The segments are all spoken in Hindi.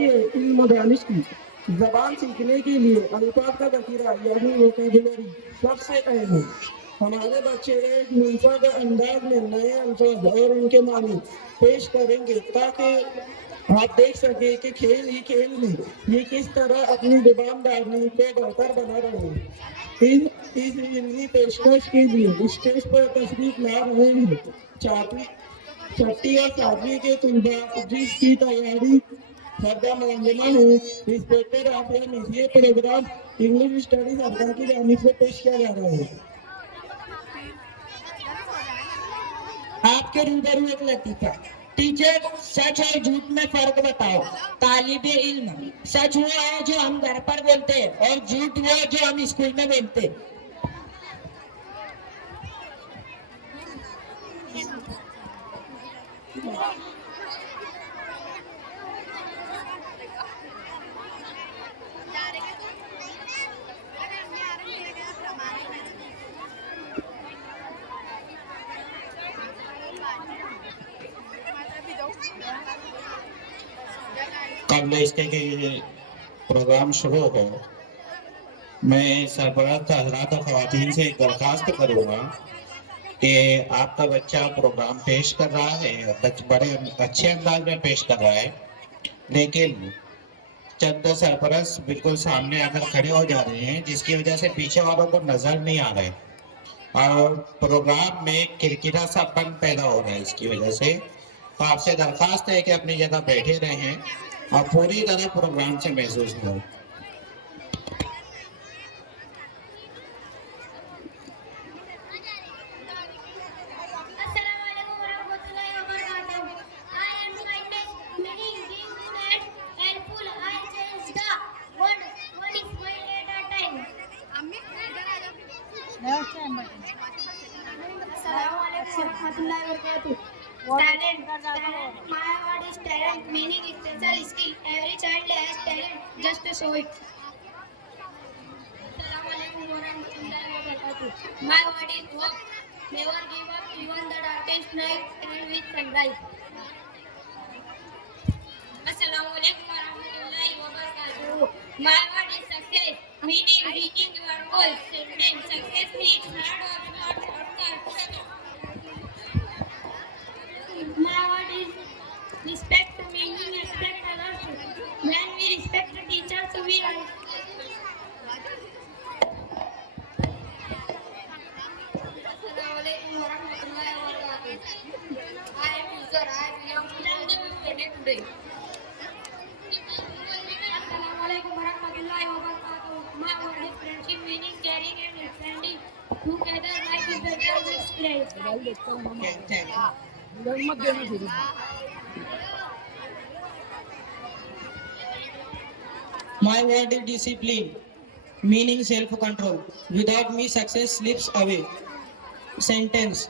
इल्म दानिश की जबान सीखने के लिए अल्फाज का जखीरा यानी वोकैबुलरी सबसे अहम है। हमारे बच्चे एक मुनफरद अंदाज में नए अल्फाज और उनके मानी पेश करेंगे ताकि आप देख सके कि खेल ही खेल में ये किस तरह अपनी जुबानदारी को बेहतर बना रहे हैं। इस इल्मी पेशकश के लिए स्टेज पर तशरीफ ला रहे हैं छठी छठी और सातवीं के तलबा जिसकी तैयारी फर्दा मुअल्लिमा है। रिस्पेक्टेड ऑडियंस, ये प्रोग्राम इंग्लिश स्टडी सरकार की जानिब से पेश किया जा रहा है। आपके रूबरू एक लतीफा। टीचर, सच और झूठ में फर्क बताओ। तालिबे इल्म, सच वो है जो हम घर पर बोलते हैं और झूठ वो जो हम स्कूल में बोलते हैं। कबल इसके कि प्रोग्राम शुरू हो, मैं सरबराह हजरात और ख़वातीन से एक दरख्वास्त करूँगा कि आपका बच्चा प्रोग्राम पेश कर रहा है, बड़े अच्छे अंदाज में पेश कर रहा है, लेकिन चंद सरपरस्त बिल्कुल सामने आकर खड़े हो जा रहे हैं जिसकी वजह से पीछे वालों को नजर नहीं आ रहे और प्रोग्राम में किरकिरा सापन पैदा हो रहा है। इसकी वजह से तो आपसे दरख्वास्त है कि अपनी जगह बैठे रहें और पूरी तरह प्रोग्राम से महसूस हो। Talent. My word is talent, meaning essential skill. Every child has talent, just to show it. Assalamualaikum warahmatullahi wabarakatuh. My word is hope. Never give up even the darkest night and with sunrise. Assalamualaikum warahmatullahi wabarakatuh. My word is success, meaning reaching your goals. Sentence success means hard work, not shortcut. My word is respect, meaning respect others. When we respect the teachers, we learn. Assalamualaikum warahmatullahi wabarakatuh. I am user. I belong to the study today. Assalamualaikum warahmatullahi wabarakatuh. My word is friendship, meaning caring and understanding. Together, life is better with friends. My word is discipline, meaning self-control. Without me, success slips away. Sentence: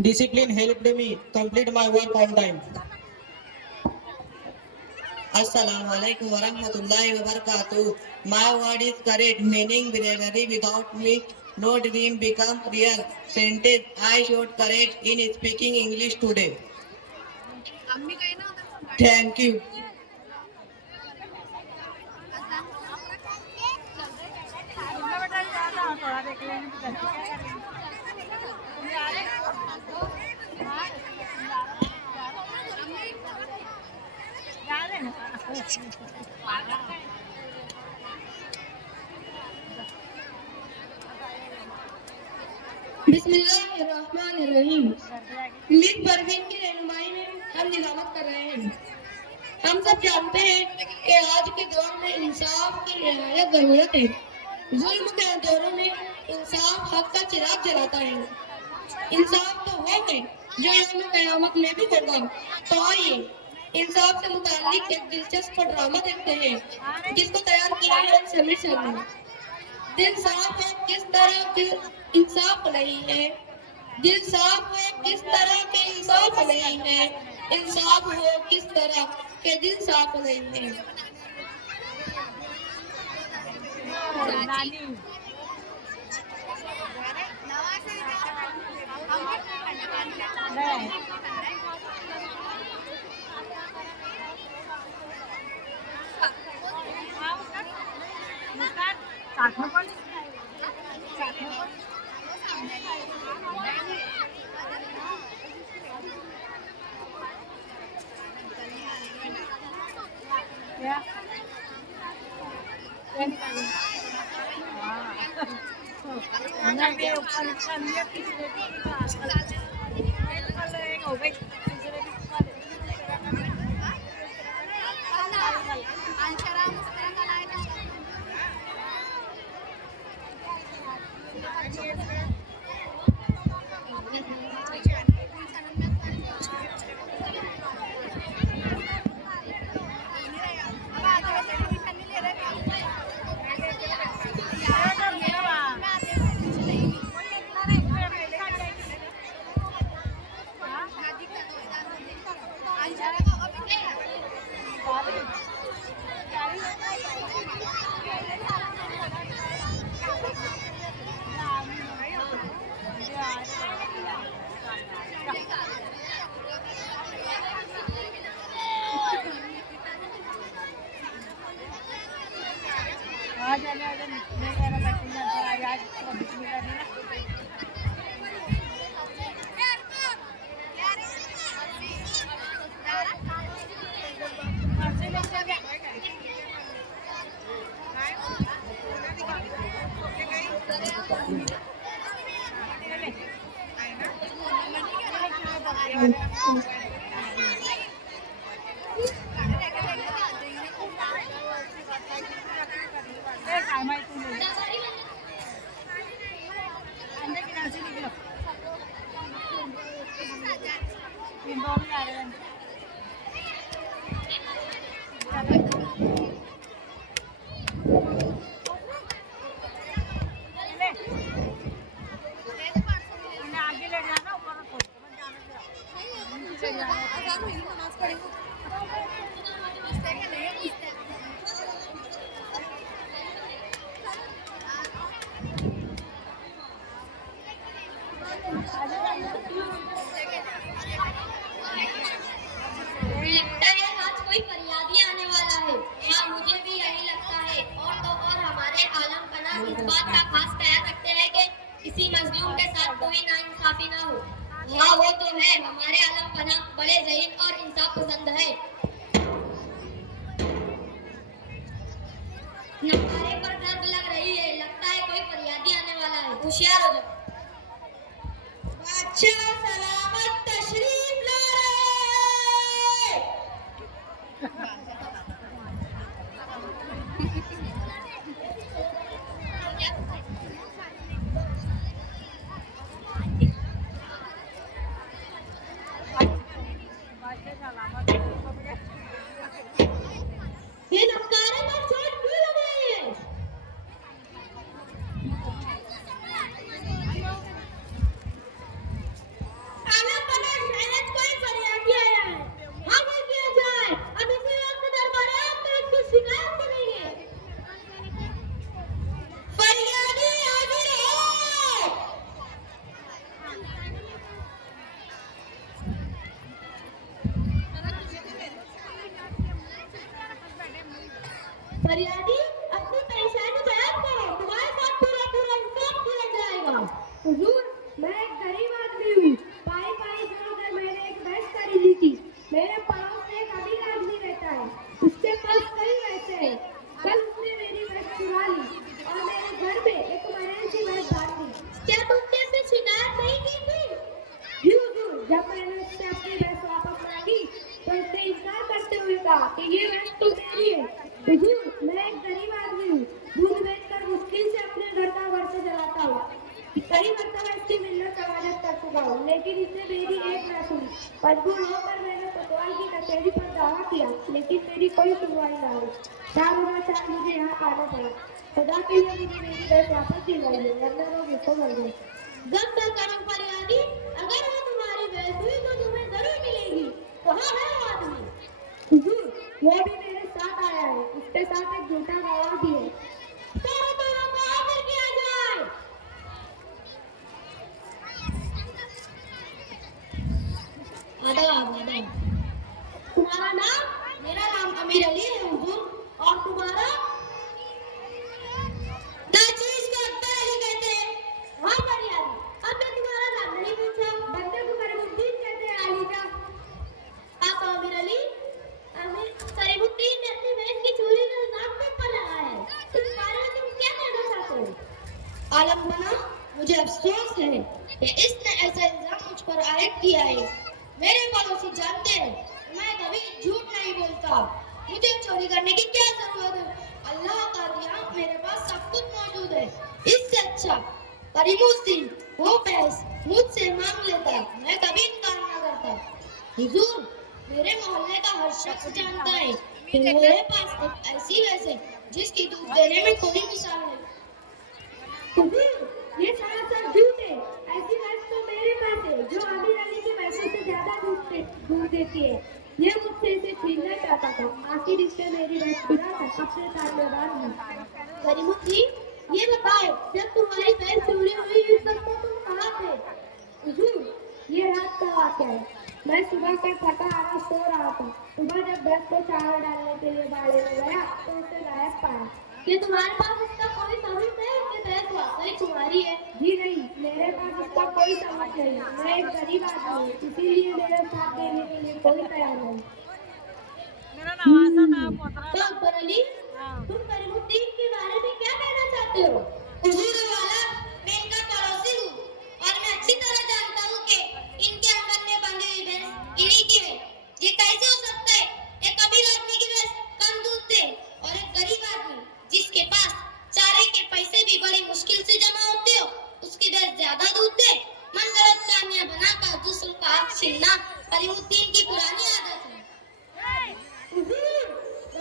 discipline helped me complete my work on time. Assalamualaikum warahmatullahi wabarakatuh. My word is courage, meaning bravery. Without me, no dream become real. Sentence: I showed courage in speaking English today. Thank you. बिस्मिल्लाहिर्रहमानिर्रहीम। मिस परवीन की रहनुमाई में हम निजामत कर रहे हैं। हम सब जानते हैं कि आज के दौर में इंसाफ की निहायत जरूरत है। जुल्म के दौरों में इंसाफ हक का चिराग जलाता है। इंसाफ तो वो है जो यौम क़यामत में भी होगा। तो आइए इंसाफ से मुताल्लिक एक दिलचस्प ड्रामा देखते हैं जिसको तैयार किया है समीर सर ने। दिल साफ है किस तरह के इंसाफ नहीं है, दिल साफ हो किस तरह के इंसाफ नहीं है, इंसाफ हो किस तरह के दिल साफ नहीं है। लगता है आज कोई फरियादी आने वाला है। हाँ, मुझे भी यही लगता है। और तो और हमारे आलम पना इस बात का खास ख्याल रखते हैं कि किसी मजलूम के साथ कोई नाइंसाफी ना हो। हाँ वो तो है, हमारे आलम पना बड़े ज़हीन और इंसाफ पसंद है। नज़ारे पर दर्द लग रही है, लगता है कोई फरियादी आने वाला है। होशियार हो जाओ। अच्छा सलामत तशरीफ ला रहे। ये नमकारे में चोट क्यों लग रही है? आलम पना शायद कोई फरियादी आया है। आगे किया जाए। अब इसी वक्त दरबार आए तो इसकी शिकायत करेंगे। फरियादी हाजिर हो। फरियादी अपनी परेशानी बयान करो, तुम्हारे साथ पूरा पूरा इंसाफ किया जाएगा। हुजूर, मैं एक गरीब आदमी हूँ। पाई पाई जोड़कर मैंने एक भैंस खरीदी थी। मेरे पड़ोस में एक अमीर आदमी रहता है, उसके पास कई भैंसे हैं। कल उसने मेरी भैंस चुरा ली और मेरे घर में एक मरेची भैंस बांध दी। क्या तुमने इससे शिकायत नहीं की थी? जी हुजूर, जब मैंने उससे अपनी भैंस वापस मांगी तो उसने इनकार करते हुए कहा कि ये भैंस तो मेरी है। हुजूर, मैं एक गरीब आदमी हूँ, दूध बेचकर मुश्किल से अपने घर का खर्च चलाता हूँ। कई मरतबा इसकी मिन्नत समाजत कर चुका हूँ, लेकिन इसने मेरी एक ना सुनी। मजबूर होकर मैंने कोतवाल की कचहरी पर दावा किया, लेकिन मेरी कोई सुनवाई ना हुई। 4 मुझे यहाँ आना पड़ा। खुदा के लिए मुझे मेरी भैंस वापस दिलाइए, वरना लोग इसको मर गए। गम न करो फरियादी, अगर वो तुम्हारी भैंस हुई तो तुम्हें जरूर मिलेगी। कहाँ है वो आदमी? हुजूर, वो भी मेरे साथ आया है, उसके साथ एक झूठा गवाह भी है। दोनों को हाजिर किया जाए। आदाब आदाब। तुम्हारा नाम? मेरा नाम अमीर अली है हुजूर। और तुम्हारा? आलम बना, मुझे अफसोस है कि इसने ऐसा इल्जाम मुझ पर आयद किया है। मेरे पड़ोसी जानते हैं मैं कभी झूठ नहीं बोलता। मुझे चोरी करने की क्या जरूरत है? अल्लाह का दिया मेरे पास सब कुछ मौजूद है। इससे अच्छा करीमुद्दीन वो पैसे मुझसे मांग लेता, मैं कभी इनकार न करता। हुजूर, मेरे मोहल्ले का हर शख्स जानता है कि मेरे पास एक ऐसी भैंस है जिसकी दूध देने में कोई मिसाल नहीं। हुजूर, ये सरासर झूठ है। ऐसी भैंस तो मेरे पास है जो आमिर अली की भैंसों से ज्यादा दूध देती है। ये मुझसे इसे छीनना चाहता था, आखिर इससे मेरी भैंस गिरा था, अपने ताबेदार में। करीमुद्दीन, ये बताए, जब तुम्हारी भैंस चोरी हुई उस वक्त तो तुम कहाँ थे? हुजूर, ये रात का वाक़या है। मैं सुबह का थका हारा सो रहा था। सुबह जब भैंस को चारा डालने के लिए बाड़े में गया तो उसे गायब पाया। कि तुम्हारे पास इसका कोई सबूत है कि भैंस वाकई तुम्हारी है? जी नहीं, मेरे पास इसका कोई सबूत नहीं। मैं एक गरीब आदमी हूँ, इसीलिए मेरे साथ देने के लिए कोई तैयार नहीं। तो अकबर अली, तुम करीमुद्दीन के बारे में क्या कहना चाहते हो? हुजूर वाला, मैं इनका पड़ोसी हूँ और मैं अच्छी तरह जानता हूँ कि इनके आंगन में बंधी हुई भैंस इन्हीं की है। ये कैसे हो सकता है? एक अमीर आदमी की भैंस कम दूध दे और एक गरीब आदमी जिसके पास चारे के पैसे भी बड़ी मुश्किल से जमा होते हो, उसकी भैंस ज्यादा दूध दे। मन गलत कामियां बनाकर दूसरों का हक छीनना करीमुद्दीन की पुरानी आदत है।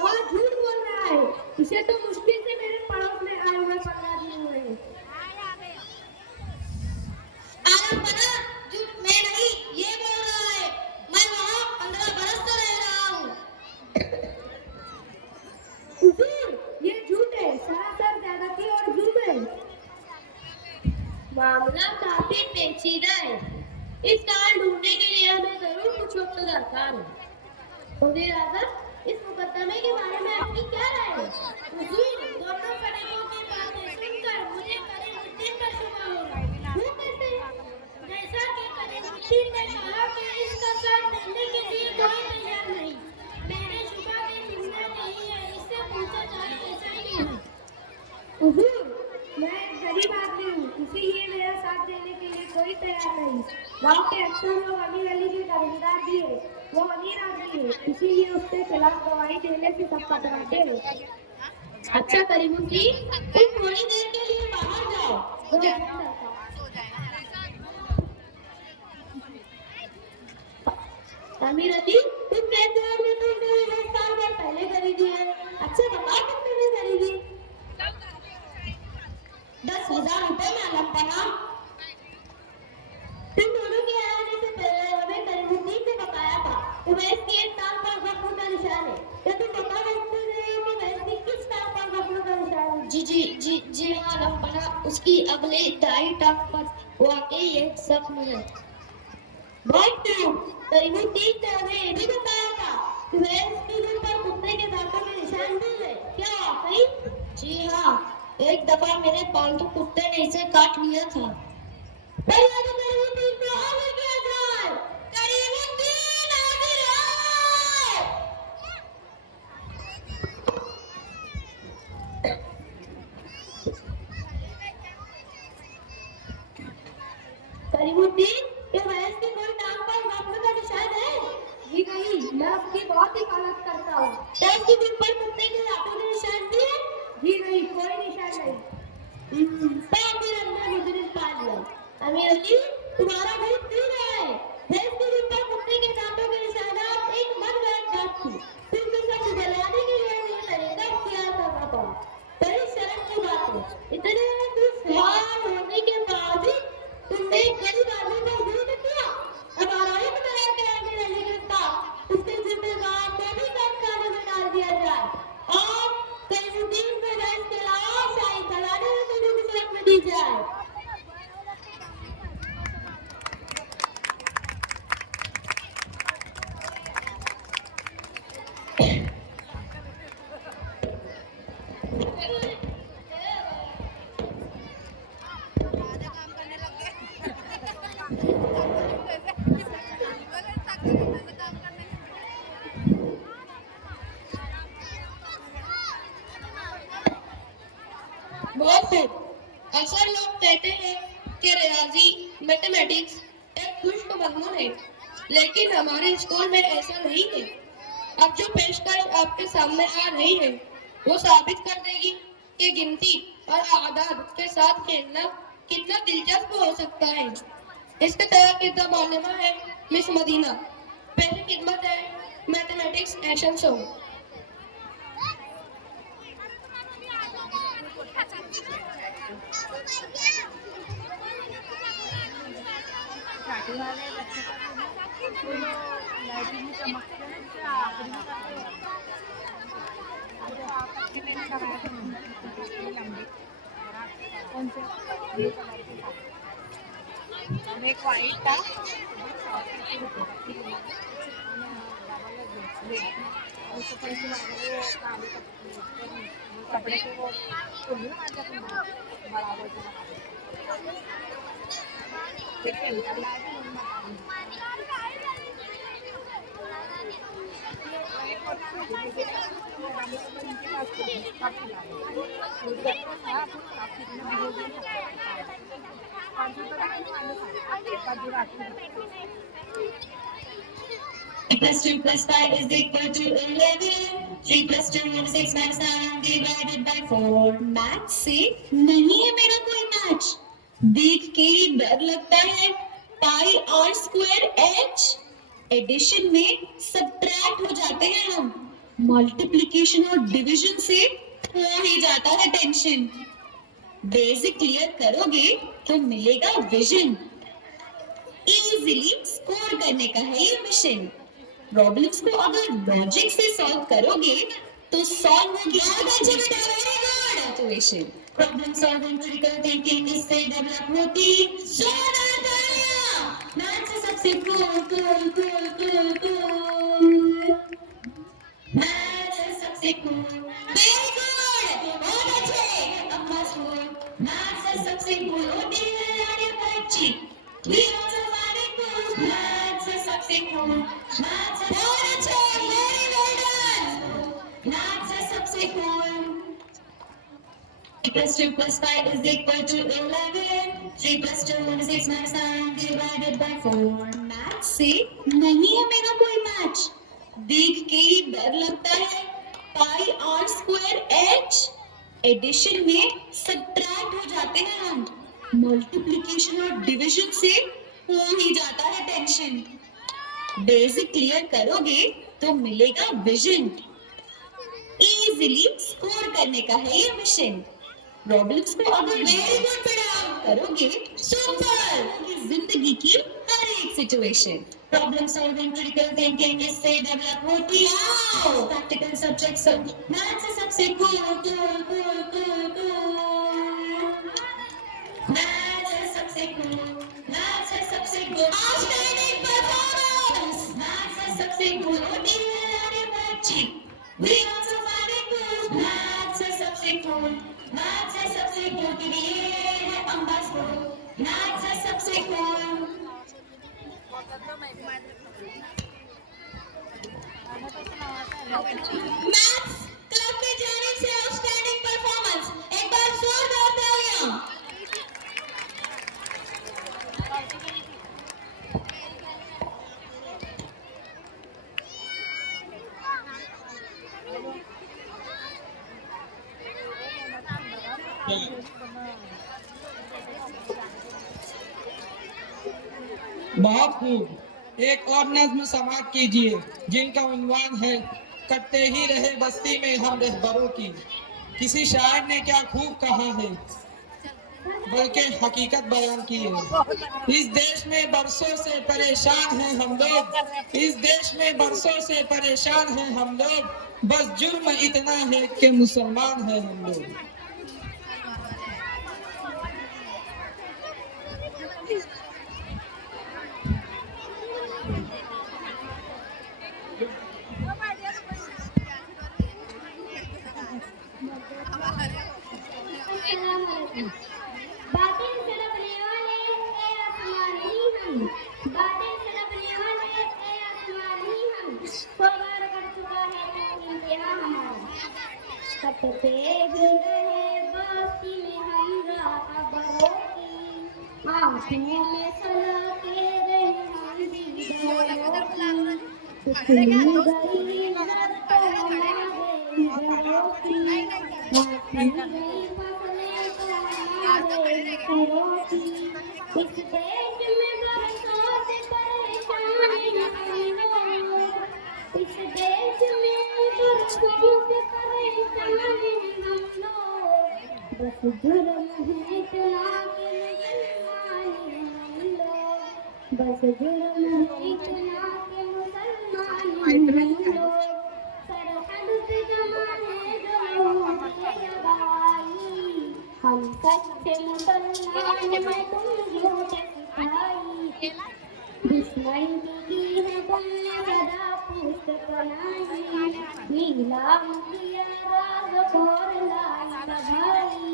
वह झूठ बोल रहा है। इसे तो मुश्किल से मेरे पड़ोस में आए हुए 15 दिन हुए हैं। आलम बना, झूठ मैं नहीं, ये बोल रहा है। मैं वहाँ 15 बरस से रह रहा हूँ। ये झूठ है, सरासर ज्यादती और जुल्म है। मामला काफी पेचीदा है। इस कारण ढूंढने के लिए हमें जरूर कुछ वक्त दरकार है। वज़ीर आज़म, इस मुकदमे के बारे में आपकी क्या राय है? हुजूर, दोनों फरीकों की बातें सुनकर मुझे करीमुद्दीन का शुबा हो रहा है। वो कैसे? जैसा कि करीमुद्दीन ने कहा कि इसका साथ देने के लिए कोई तैयार नहीं। मेरे शुबा की चिंता नहीं है, इससे पूछा जाए ऐसा ही है। हुजूर, मैं एक गरीब आदमी हूँ, इसीलिए मेरा साथ देने के लिए कोई तैयार नहीं। गाँव के अक्सर लोग अमीर अली के दावेदार भी है। वो अमीर आदमी है, इसीलिए उसके खिलाफ गवाही देने से सब कतराते हैं। अच्छा करीमुद्दीन, तुम थोड़ी देर के लिए बाहर जाओ। अमीर अली, तुम कहते हो कि तुमने मेरे साल भर पहले खरीदी है। अच्छा बताओ कितने में खरीदी? 10,000 रुपए में आलम बना। तुम दोनों के आने से पहले हमें करीमुद्दीन ने बताया था कि भैंस की एक टांग पर जख्म का निशान है। क्या तुम बता सकते हो कि भैंस की किस टांग पर जख्म का निशान है? जी हाँ आलम बना, उसकी अगले दाई टांग पर वाकई एक जख्म है। बहुत खूब, करीमुद्दीन ने हमें ये भी बताया था कि भैंस की मुंह पर कुत्ते के दांतों के निशान भी है। क्या वाकई? जी हाँ, एक दफा मेरे पालतू कुत्ते ने इसे काट लिया था। करीमुद्दीन को हाजिर किया जाए। करीमुद्दीन हाजिर है। करीमुद्दीन, ये भैंस की कोई टांग पर जख्म का निशान है? जी नहीं, मैं उसकी बहुत हिफाजत करता हूँ। क्या उसकी मुंह पर कुत्ते के दांतों के निशान भी है? जी नहीं, कोई निशान नहीं। अमीर अल्लाह मुजरिम पा लिया। अमीर अली, तुम्हारा बहुत दूर है। भैंस के मुंह पर कुत्ते के दांतों के निशानात एक मनगढ़ंत बात थी। तुमने सच जलाने के लिए ये तरीका इख्तियार करना पड़ा। बड़ी शर्म की बात है, इतने दुश्वार होने के बावजूद तुमने एक गरीब आदमी को झूठ किया। अब आरोप तैयार किया अमीर अली के साथ उसके जिम्मेदार को भी खाने में डाल दिया जाए और करीमुद्दीन को भैंस के अलावा शाही खजाने में भी किस्मत में दी जाए। बहुत खूब, अक्सर लोग कहते हैं कि रियाजी मैथमेटिक्स एक खुश्क मजमून है, लेकिन हमारे स्कूल में ऐसा नहीं है। अब जो पेशकश आपके सामने आ रही है वो साबित कर देगी कि गिनती और आदाद के साथ खेलना कितना दिलचस्प हो सकता है। इसके तहत कितना मालूम है मिस मदीना। पहली खिदमत है मैथमेटिक्स एक्शन शो। एक वाइट था कपड़े के वो Plus 2 plus 5 is equal to 11. 3 plus 2 is 6 minus 9 divided by 4. Math से नहीं है मेरा कोई मैच, देख के ही डर लगता है। पाई आर स्क्वायर एच, एडिशन में सब्ट्रैक्ट हो जाते हैं हम, मल्टीप्लिकेशन और डिवीजन से हो ही जाता है टेंशन। बेसिक क्लियर करोगे तो मिलेगा विजन, इजीली स्कोर करने का है ये मिशन। प्रॉब्लम्स को अगर लॉजिक से सॉल्व करोगे तो सॉल्व होगी situation. Problem solving critical thinking इससे डेवलप होती। मैथ से सबसे मैथ से सबसे वेरी गुड, बहुत अच्छे। अब मैथ से सबसे होती है बच्ची। We also find it cool. Maths is सबसे cool. Maths is बहुत अच्छे, very well done. Maths is सबसे cool. 3 plus 2 plus 5 is equal to 11. 3 plus 2 is 6 minus 9 divided by 4. Maths से नहीं है मेरा कोई मैच, देख के ही डर लगता है। पाई आर स्क्वायर एच, एडिशन में सब्ट्रैक्ट हो जाते हैं हम, मल्टीप्लिकेशन और डिवीजन से हो ही जाता है टेंशन। बेसिक क्लियर करोगे तो मिलेगा विजन, इजीली स्कोर करने का है ये मिशन। प्रॉब्लम्स को अगर वेरी गुड पढ़ा करोगे सुपर जिंदगी की हर एक situation. Problem solving critical thinking इससे डेवलप होती है। प्रैक्टिकल सब्जेक्ट्स मैथ्स से सबसे कूल मैथ्स है सबसे कूल, मैथ्स है सबसे गुड, आउटस्टैंडिंग परफॉर्मेंस। मैथ्स है सबसे गुड होती है अरे बच्ची। We also find it cool. Maths है सबसे कूल, मैथ्स है सबसे गुड, ये है अम्बास गुड। मैथ्स है सबसे कूल। मैथ्स क्लब की जानिब से आउटस्टैंडिंग परफॉर्मेंस, एक बार जोरदार तालियां। बहुत खूब। एक और नज्म समाप्त कीजिए जिनका उन्वान है कटते ही रहे बस्ती में हम रहबरों की। किसी शायर ने क्या खूब कहा है, बल्कि हकीकत बयान की है। इस देश में बरसों से परेशान हैं हम लोग, इस देश में बरसों से परेशान हैं हम लोग, बस जुर्म इतना है कि मुसलमान हैं हम लोग। बातें सड़पने वाले ए आसमान ही हम, बातें सड़पने वाले ए आसमान ही हम, पवार कर चुका है इंतहा हमारा। कटते गिर रहे बस राती में हम राहबरों की आंखों में सला के रहे हम दीदारों की खुली गई इज्जत तो हमारे घरों की बाकी गई फसलें तो हमारे घरों की इस देश में बरसों से परेशान हम लोग इस देश में बरसों से परेशान हम लोग बस जुर्म है इतना कि मुसलमान हम लोग बस जुर्म है इतना कि मुसलमान हम लोग सरहद पे जमा है जो के भाई हम सच्चे मुसलमान हैं तुम झूठे सिपाही दुश्मन की है तुमने सदा पुष्ट बनाई नीलाम किया राज और लाल भाई